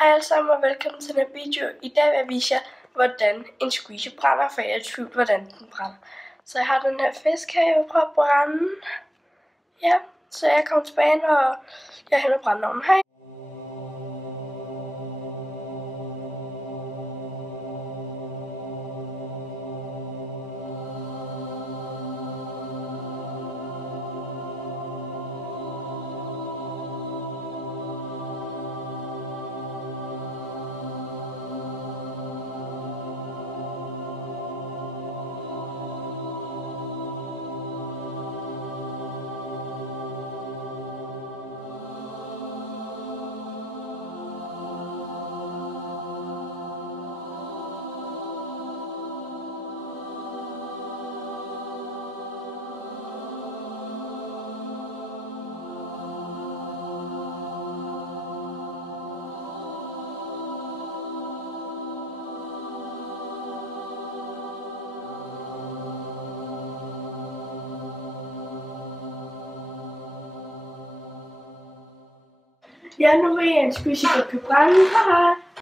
Hej alle sammen og velkommen til den her video. I dag vil jeg vise jer, hvordan en squeezy brænder, for jeg er i tvivl, hvordan den brænder. Så jeg har den her fisk her, jeg vil prøve at brænde. Ja, så jeg kommer tilbage, og jeg hælder brændeovnen. Hej. Ja, nu vil jeg en squeezy kan brænde. Haha.